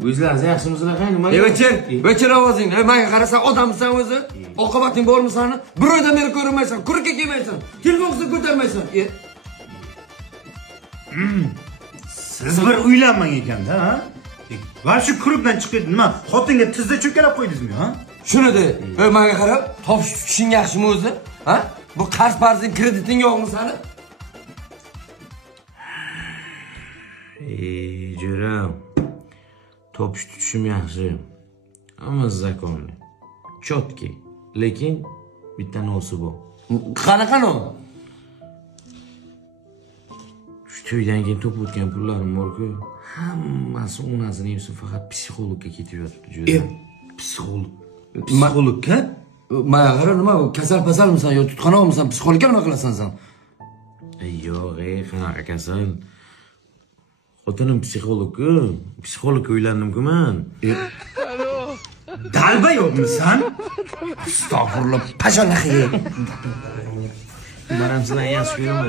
O'zlaringiz yaxshimisizlar qani? Nima? Vechir ovozingni. Menga qarasang odamsan o'zi. Oqibating bormi-san? Bir oydan beri ko'rmaysan, kurikka kelmaysan. Telefonni ko'tarmaysan. Siz bir uylanmang ekanda, ha? Va shu klubdan chiqib nima? Xotinga tizda cho'kalab qo'ydingizmi, ha? Shuni de. Menga qarab, topish tutishing yaxshimi o'zi? Ha? Bu qarz parzing krediting yo'qmi sani? Jo'ram. Topish tutishim yaxshi. Ammo zakonli. Chotki. Lekin bitta nosi bor. Qanaqa no? Shu to'ydan keyin to'plab o'tgan pullarim bor-ku, hammasi onasini yemsa faqat psixologga ketib yotibdi, jo'ram. Psixologga? Menga qara, nima bu? Kasal-pasalmisan yo tutqanoqmisan? Psixologga nima qilasan sen? Yo'q, qanaqa kasal? Xotinim psixologku. Psixologga uylandim-ku men. Dalba yo'qmisan? Astag'firullah, pashalaxi. Men ham sizlarni yaxshi ko'raman.